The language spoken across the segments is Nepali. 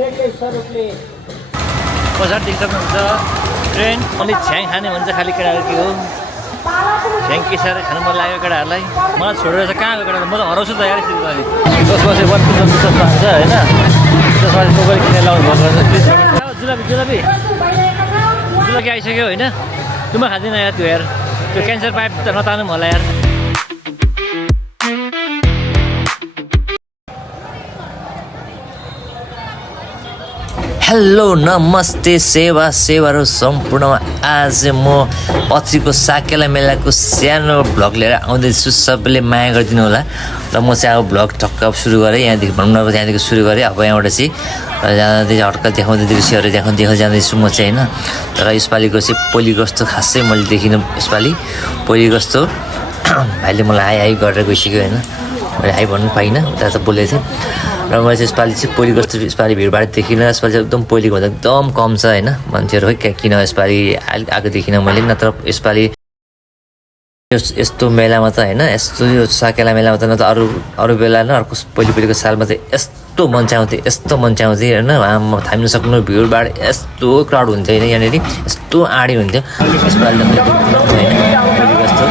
पछाडि देख्न सक्नुहुन्छ ट्रेन अलि छ्याङ खाने भन्छ खालि केटाहरू के हो छ्याङ के साह्रै खानु मन लाग्यो केटाहरूलाई मलाई छोडेर चाहिँ कहाँ गयो केटाहरू म त हराउँछु त यार यसरी अनि जसमा चाहिँ 1 किलो जस्तो हुन्छ होइन त्यसमा चाहिँ टोकरी किनेर लाउनु भएको जुलाबी जुलाबी जुलाबी आइसक्यो होइन तुमा खाँदैन यार त्यो यार त्यो क्यान्सर पाइप त नतानु होला यार हेलो नमस्ते सेवा सेवाहरू सम्पूर्णमा आज म पछिको साकेला मेलाको सानो भ्लग लिएर आउँदैछु सबैले माया गरिदिनु होला र म चाहिँ अब भ्लग टक्क सुरु गरेँ यहाँदेखि भनौँ न त्यहाँदेखि सुरु गरेँ अब यहाँबाट चाहिँ जाँदै हड्का देखाउँदै दृश्यहरू देखाउँदै जाँदैछु म चाहिँ होइन तर यसपालिको चाहिँ पहिली कस्तो खासै मैले देखिनँ यसपालि पहिली कस्तो भाइले मलाई हाई गरेर गइसक्यो होइन मैले हाई भन्नु पाइनँ उता त बोलेको थिएँ र मैले चाहिँ यसपालि चाहिँ पहिली कस्तो यसपालि भिडभाड देखिनँ यसपालि चाहिँ एकदम पहिलेको भन्दा एकदम कम छ होइन मान्छेहरू है किन यसपालि आएको देखिनँ मैले नत्र यसपालि यस्तो मेलामा त होइन यस्तो यो साकेला मेलामा त न त अरू बेला न अर्को पहिलेको सालमा चाहिँ यस्तो मान्छे आउँथे होइन थाम्न सक्नु भिडभाड यस्तो क्राउड हुन्थ्यो होइन यहाँनिर यस्तो आडी हुन्थ्यो यसपालि त मैले देख्दिनँ होइन पहिलेको जस्तो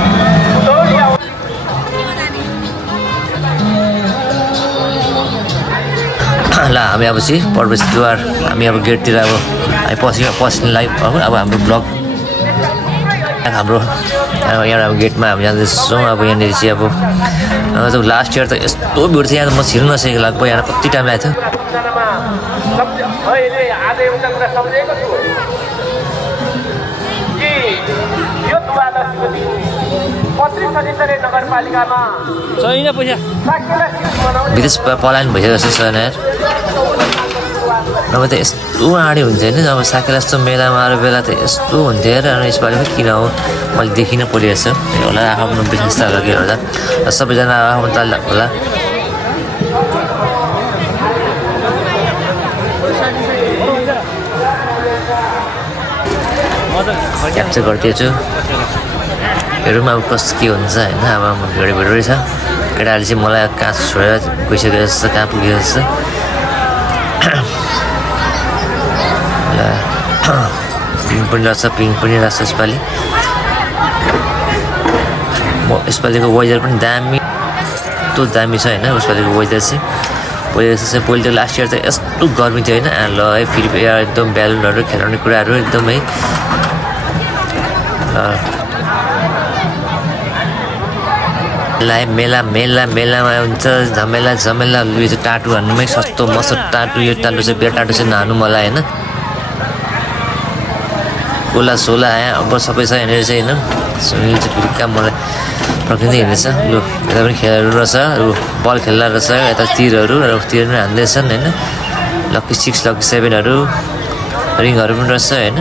ल हामी अब चाहिँ प्रवेशद्वार हामी अब गेटतिर अब हामी पस्ने लागि अब हाम्रो ब्लग हाम्रो यहाँ अब गेटमा हामी जाँदैछौँ अब यहाँनिर चाहिँ अब लास्ट इयर त यस्तो भिड थियो यहाँ त म छिर्नु नसकेको लगभग यहाँ कति टाइम लागेको छैन पैसा विदेश पलायन भइसक्यो जस्तो छ यार नभए त यस्तो आँडी हुन्छ होइन अब साकेला जस्तो मेलामा अरू बेला त यस्तो हुन्थ्यो यार अनि यसपालि पनि किन हो मैले देखिनँ पहिले जस्तो होला आफ्नो विशेषताहरू के होला सबैजना आफ्नो ताल होला क्याप्चर गरिदिएछु हेरौँ अब कस्तो के हुन्छ होइन अब भिडै छ केटाहरूले चाहिँ मलाई कहाँ छोडेर गइसक्यो जस्तो कहाँ पुग्यो जस्तो पिङ पनि रहेछ यसपालि यसपालिको वेदर पनि दामी यस्तो दामी छ होइन यसपालिको वेदर चाहिँ पहिले त लास्ट इयर त यस्तो गर्मी थियो होइन ल है फेरि एकदम बेलुनहरू खेलाउने कुराहरू एकदमै मेलामा हुन्छ झमेला यो चाहिँ टाटु हान्नुमै सस्तो मस्तो टाटु यो टाटु चाहिँ बिहा टाटु चाहिँ नहानु मलाई होइन खोला सोला आयो अब सबै छ यहाँनिर चाहिँ होइन सुनिल चाहिँ फेरि काम मलाई प्रकृति हिँड्दैछ लु यता पनि खेलहरू रहेछ बल खेल्दा रहेछ यता तिरहरू तिर पनि हान्दैछन् होइन लक्की 6 लक्की 7हरू रिङहरू पनि रहेछ होइन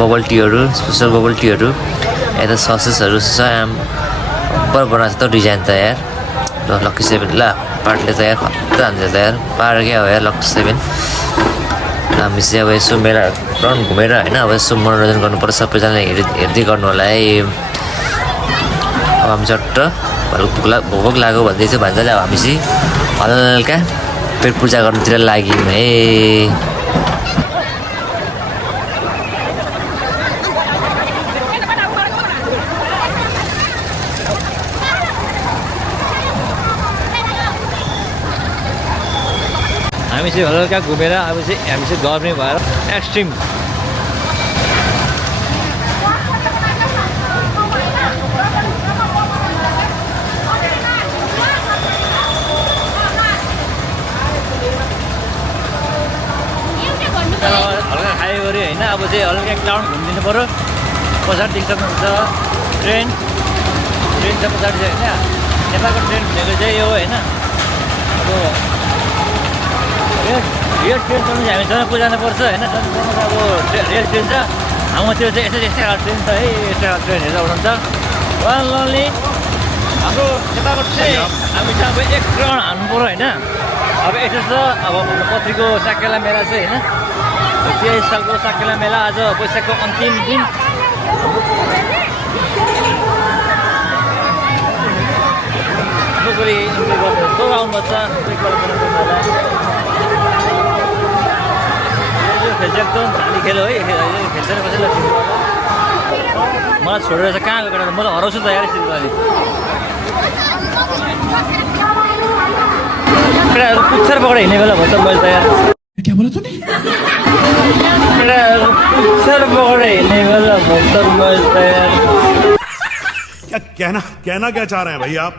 बबल टीहरू स्पेसल बबल टीहरू यता ससेसहरू छ बर बनाएको छ त डिजाइन त यार ल लक्की 7 ल पार्टले त यार खत्ता हान्छ त यार पार क्या हो यार लक्की 7 हामी चाहिँ अब यसो मेला राउन्ड घुमेर होइन अब यसो मनोरञ्जन गर्नुपर्छ सबैजनाले हेर्दै गर्नु होला है अब हामी चट्ट भोक लाग्यो भन्दै थियो भान्जाले अब हामी चाहिँ हल्का पेट पूजा गर्नुतिर लाग्यौँ है हामी चाहिँ हल्का घुमेर अब चाहिँ हामी चाहिँ गर्मी भएर एक्सट्रिम हल्का खायो गऱ्यो होइन अब चाहिँ हल्का ग्राउन्ड घुमिदिनु पऱ्यो पछाडि देख्न सक्नुहुन्छ ट्रेन छ पछाडि चाहिँ होइन नेपालको ट्रेन भनेको चाहिँ यो होइन अब रेल ट्रेन चढ्नु चाहिँ हामी जनकपुर जानुपर्छ होइन जनकपुरमा अब रेल ट्रेन छ हाम्रोतिर चाहिँ यस्तै खालको ट्रेन छ है यस्तै खालको ट्रेनहरू आउनुहुन्छ लनली हाम्रो नेपालको ट्रेन हामी चाहिँ अब 1 राउन्ड हान्नु पऱ्यो होइन अब यसो छ अब पछिको साकेला मेला चाहिँ होइन 23 सालको साकेला मेला आज वैशाखको अन्तिम दिन नोकरी इन्ट्री गर्नु राउन्डमा छ चाहिँ एकदम झाली खेल है खेल्दैन कसैलाई मलाई छोडेर चाहिँ कहाँ गएर म त हराउँछु त यार यसरी अनि केटाहरू पुच्छर पक्रेर हिँड्ने बेला भन्छ मैले त यार केटाहरू पुच्छर पक्रेर हिँड्ने बेला भन्छ मैले त यार कहना क्या चाह रहे हैं भाई आप?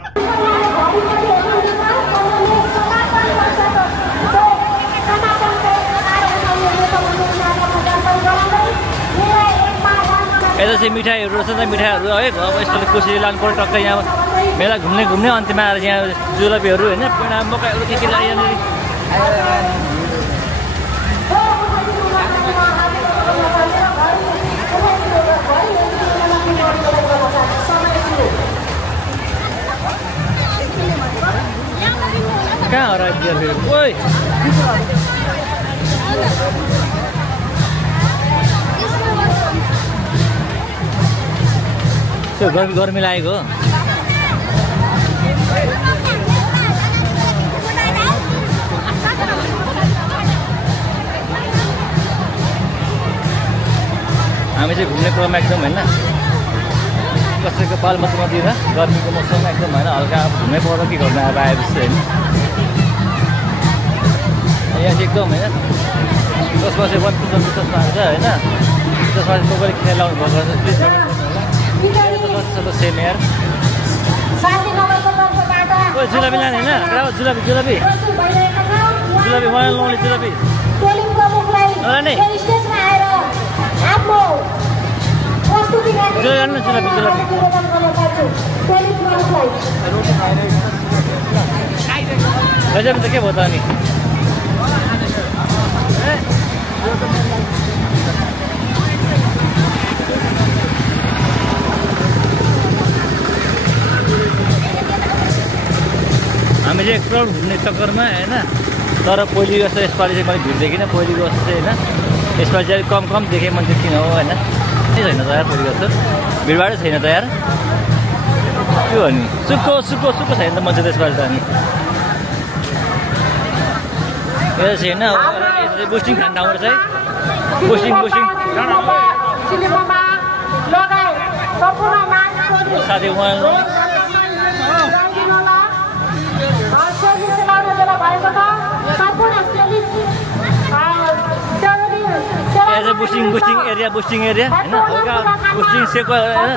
यता चाहिँ मिठाईहरू रहेछ नि त मिठाईहरू है घरमा यस्तो कोसेली लानु पर्यो टक्क यहाँ मेला घुम्ने अन्त्यमा आएर यहाँ जुलापीहरू होइन पेडा मकैहरू के लाग्यो यहाँनिर कहाँ हरायो फेरि ओइ त्यो गर्मी लागेको हो हामी चाहिँ घुम्ने क्रममा एकदम होइन कसैको पाल मतिर गर्मीको मौसममा एकदम होइन हल्का अब घुम्नै पर्यो के गर्नु अब आएपछि होइन यहाँ चाहिँ एकदम होइन जसमा चाहिँ 1 किलोमिटरमा आउँछ होइन त्यसमा चाहिँ तपाईँले किन लाउनु भएको प्लिज सेम यार ओ जुलाबी लाने होइन जुलाबी जुलाबी जुलाबी मलाई लाउने जुलाबी लाने जुलाबी जुलाबी जुलाबी गजब त के भयो त अनि हामी चाहिँ एक राउन्ड घुम्ने चक्करमा होइन तर पहिले जस्तो यसपालि चाहिँ मैले भिड देखिनँ पहिलेको जस्तो चाहिँ होइन यसपालि चाहिँ अलिक कम देखेँ मान्छे किन हो होइन के छैन त यार पहिले जस्तो भिडभाडै छैन त यार के हो नि सुक्को छैन त मान्छे त यसपालि त अनि यो चाहिँ होइन बुस्टिङ खान आउँदो रहेछ है बुस्टिङ साथी उहाँ बुस्टिङ एरिया होइन हल्का बुस्टिङ सेको होइन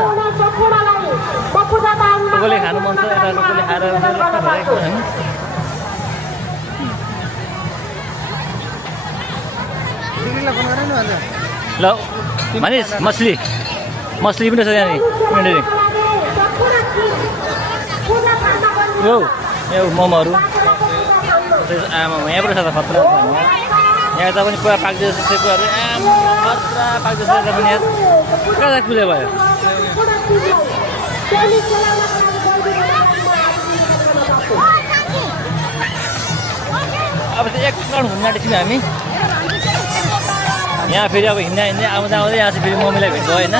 कसले खानु मन छ यता कसले खाएर होइन ल मानिस मछली पनि छ यहाँनिर यो मोमोहरू आमा यहाँ पनि छ त खतरा यहाँ यता पनि पुरा पाक्दैछ सेकुवाहरू खतरा पाक्दैछ यता पनि यहाँ कहाँ कुले भयो अब चाहिँ एक राउन्ड घुम्न आँटेछौँ हामी यहाँ फेरि अब हिँड्दै आउँदा यहाँ चाहिँ फेरि मम्मीलाई भेट्छ होइन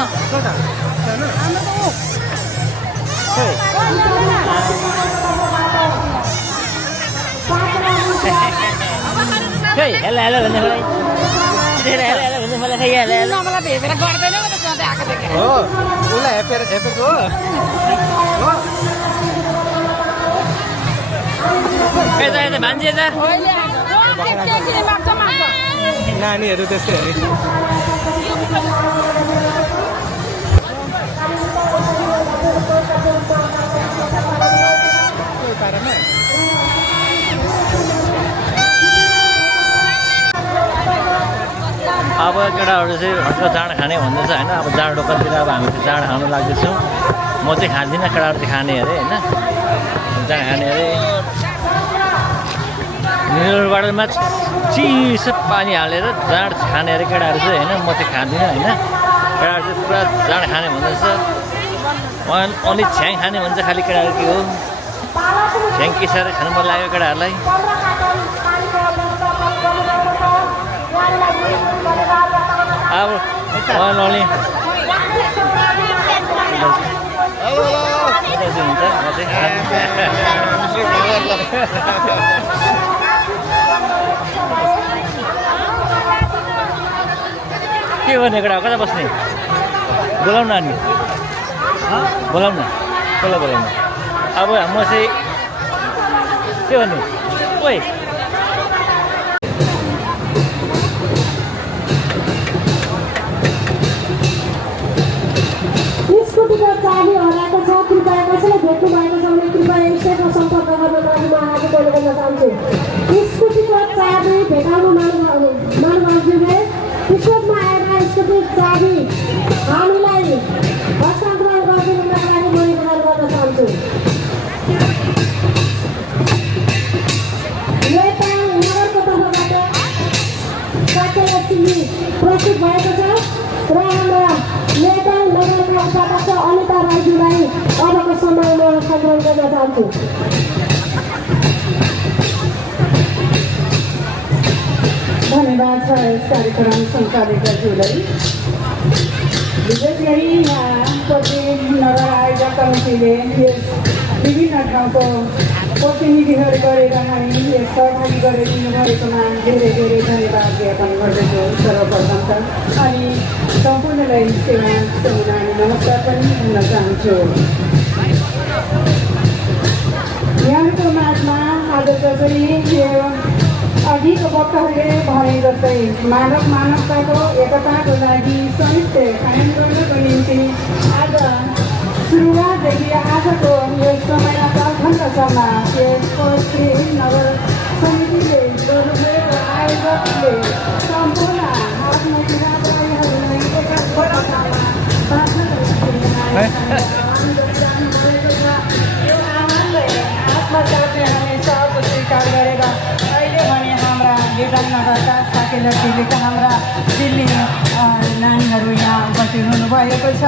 खै हेलो भन्ने मलाई हेलो भन्ने मलाई खै हेलो हो उसलाई हेपेको हो यता भान्जी यता नानीहरू त्यस्तै अरे अब केटाहरू चाहिँ हल्का जाँड खाने भन्दैछ होइन अब जाँड दोकानतिर अब हामी चाहिँ जाँड खानु लाग्दैछौँ म चाहिँ खाँदिनँ केटाहरू चाहिँ खाने अरे होइन जाँड खाने अरे मिनरल वाटरमा चिसो पानी हालेर जाँड खाने अरे केटाहरू चाहिँ होइन म चाहिँ खाँदिनँ होइन केटाहरू चाहिँ पुरा जाँड खाने भन्दैछ अनि छ्याङ खाने भन्छ खालि केटाहरू के हो छ्याङ किसाएर खानु मन लाग्यो केटाहरूलाई अब अलि हुन्छ म चाहिँ के गर्ने केटा कता बस्ने बोलाउन अनि बोलाउन कसलाई बोलाउनु अब म चाहिँ के भन्नु ओइ स्कुटीको चाबी हराएको छ कृपया कसैले भेट्नु भएको छ भने कृपया स्टेटमा सम्पर्क गर्न लागि म आज कल गर्न चाहन्छु स्कुटीको चाबी भेटाउनु मानवज्यूले स्कुटमा आएर स्कुटी चाबी हामीलाई हस्तान्तरण गरिदिनुको लागि म निवेदन गर्न चाहन्छु नेपाल नगरको तर्फबाट साकेला सिमी प्रस्तुत भएको छ र हाम्रा नेपाल नगरका उपाध्यक्ष अनिता राईज्यूलाई अबको समयमा हस्तान्तरण गर्न चाहन्छु धन्यवाद छ यस कार्यक्रम सञ्चालकज्यूलाई विशेष गरी यहाँ प्रत्येक नगर आयोजक कमिटीले यस विभिन्न ठाउँको प्रतिनिधिहरू गरेर हामी यस सहभागी गरिदिनु भएकोमा धेरै धेरै धन्यवाद ज्ञापन गर्दछु सर्वप्रथम त अनि सम्पूर्णलाई सेवा समुदाय नमस्कार पनि भन्न चाहन्छु यहाँको माझमा आज जसरी अघिको वक्ताहरूले भने जस्तै मानवताको एकताको लागि संयुक्त कायम गर्नको निम्ति आज सुरुवातदेखि आजको यस समयमा 4 घण्टासम्म यसको श्री नगर समितिले गर्नुभएको आयोजकले सम्पूर्ण आफ्नो किराँतहरूलाई एकाग्रतामा बाँच्न यो आनन्दले आत्मसाथले हामी सबको स्वीकार गरेर अहिले भने हाम्रा विधाननगरका साकेला दिल्लीका हाम्रा दिल्ली नानीहरू यहाँ उपस्थित हुनुभएको छ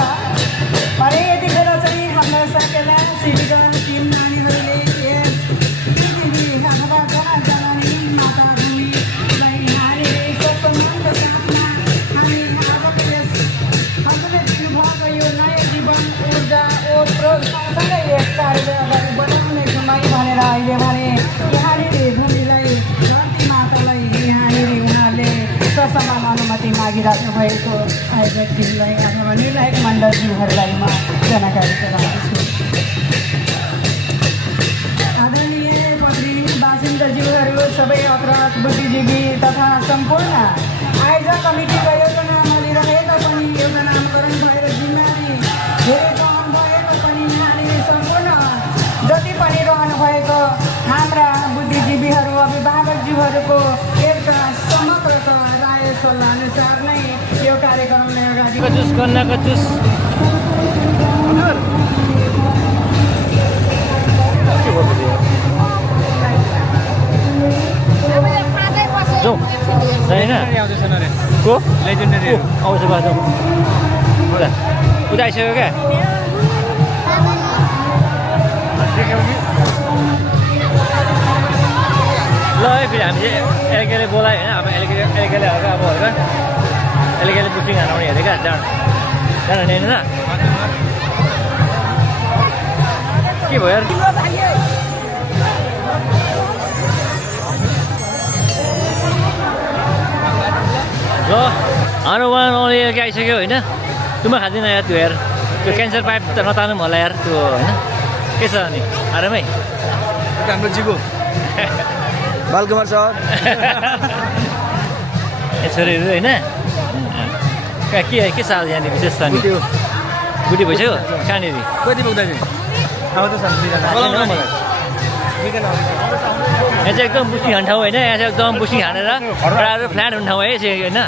अनि यतिखेर चाहिँ हाम्रा साकेला सिलीका टिम नानीहरूले यस हाम्रा जननी माता भूमिलाई हामीले सम्मानको साथमा हामी आजको यस हामीले दिनुभएको यो नयाँ जीवन ऊर्जा सँगसँगै यस कार्यलाई अगाडि बढाउनेको लागि भनेर अहिले भने यहाँनिर भूमिलाई धरती मातालाई यहाँनिर उनीहरूले ससम्मान अनुमति मागिराख्नु भएको आयोजकज्यूलाई अथवा निर्णायक मण्डलज्यूहरूलाई म जानकारी गराउँदैछु आदरणीय पत्री बासिन्दाज्यूहरू सबै अग्रज बुद्धिजीवी तथा सम्पूर्ण आयोजक कमिटीको योजनामा लिइरहेको पनि योजना नामकरण भएर जिम्मेवारी धेरै ग्रहण भएको पनि यहाँनिर सम्पूर्ण जति पनि रहनुभएको हाम्रा बुद्धिजीवीहरू अभिभावकज्यूहरूको एउटा समग्र राय सल्लाह अनुसार नै यो कार्यक्रमलाई अगाडि कचुस गन्नाको चुस जाउँ छैन आउँदैछन् अरे को लेजेन्डरी आउँछ बा जाउँ उता उता आइसक्यो क्या ल है फेरि हामी चाहिँ एलकेले बोलायो होइन अब एलकेले हल्का अब हल्का एलकेले बुकिङ हानाउने हेरेँ क्या जान नि होइन के भयो यार ल हाम्रो वान आउने एलके आइसक्यो होइन तुमा खाँदिनँ यार त्यो यार त्यो क्यान्सर पाइप त नतानौँ होला यार त्यो होइन के छ अनि आरामै हाम्रो जिगो बालकुमार सर छोरीहरू होइन के छ आज यहाँनिर विशेष छ नि गुटी भइसक्यो कहाँनिर कति पुग्दा चाहिँ आउँदैछन् यहाँ चाहिँ एकदम बुस्टिङ खाने ठाउँ होइन यहाँ चाहिँ एकदम बुस्टिङ खानेर अरू फ्ल्याट हुने ठाउँ है चाहिँ होइन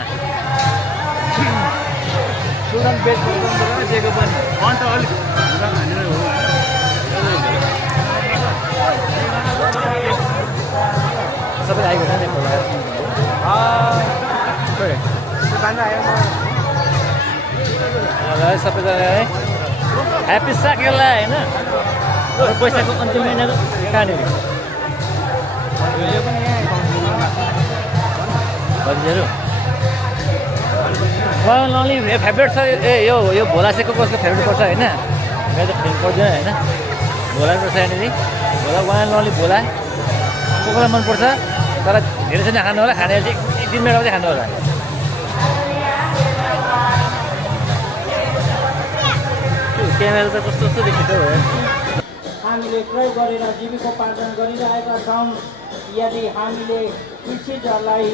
सबै आएको छ नि ल सबैजना है ह्याप्पी साकेला होइन पैसाको अन्तिम महिनाको कहाँनिर हजुरहरू लन्ली फेभरेट छ ए यो भोला चाहिँ कसको फेभरेट पर्छ होइन मेरो त फेभरेट पर्दैन होइन भोला पर्छ यहाँनिर भोला वान लन्ली भोला कसलाई मनपर्छ तर धेरै चाहिँ नखानु होला खाने चाहिँ एक दिनमै मात्रै खानु होला क्यामेरा त कस्तो कस्तो देखिन्छ हौ यार। हामीले प्रयोग गरेर जीविकोपार्जन गरिरहेका छौँ। यदि हामीले कृषिजलाई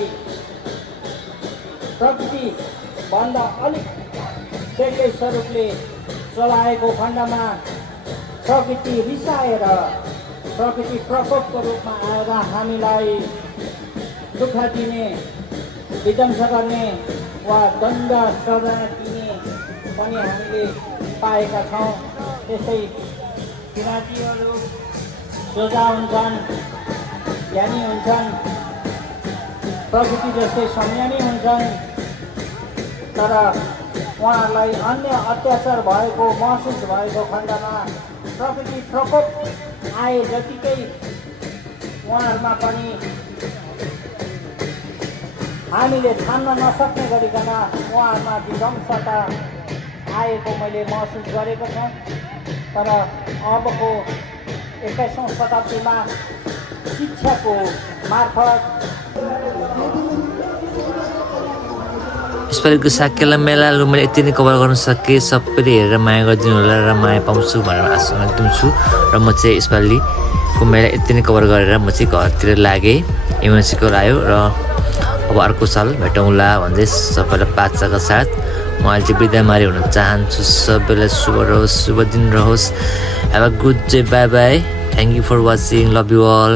प्रकृतिभन्दा अलिक बेग्लै स्वरूपले चलाएको खण्डमा प्रकृति रिसाएर प्रकृति प्रकोपको रूपमा आएर हामीलाई दुःख दिने, विध्वंस गर्ने वा दण्ड सजा दिने पनि हामीले पाएका छौँ। त्यसै किराँतीहरू सोझा हुन्छन्, ज्ञानी हुन्छन्, प्रकृति जस्तै संयमी हुन्छन्, तर उहाँहरूलाई अन्य अत्याचार भएको महसुस भएको खण्डमा प्रकृति प्रकोप आए जतिकै उहाँहरूमा पनि हामीले थाम्न नसक्ने गरिकन उहाँहरूमा विध्वंसता आएको मैले महसुस गरेको छु। तर अबको 21औं शताब्दीमा शिक्षाको मार्फत यसपालिको साकेला मेलाहरू मैले यति नै कभर गर्न सकेँ। सबैले हेरेर माया गरिदिनु होला र माया पाउँछु भनेर आशा एकदम छु। र म चाहिँ यसपालिको मेला यति नै कभर गरेर म चाहिँ घरतिर लागेँ। एमएनसीको आयो र अब अर्को साल भेटौँला भन्दै सबैलाई बाचाका साथ म अहिले चाहिँ बिदामारी हुन चाहन्छु। सबैलाई शुभ रहोस्, शुभ दिन रहोस्। Have a good day, bye bye. Thank you for watching, love you all.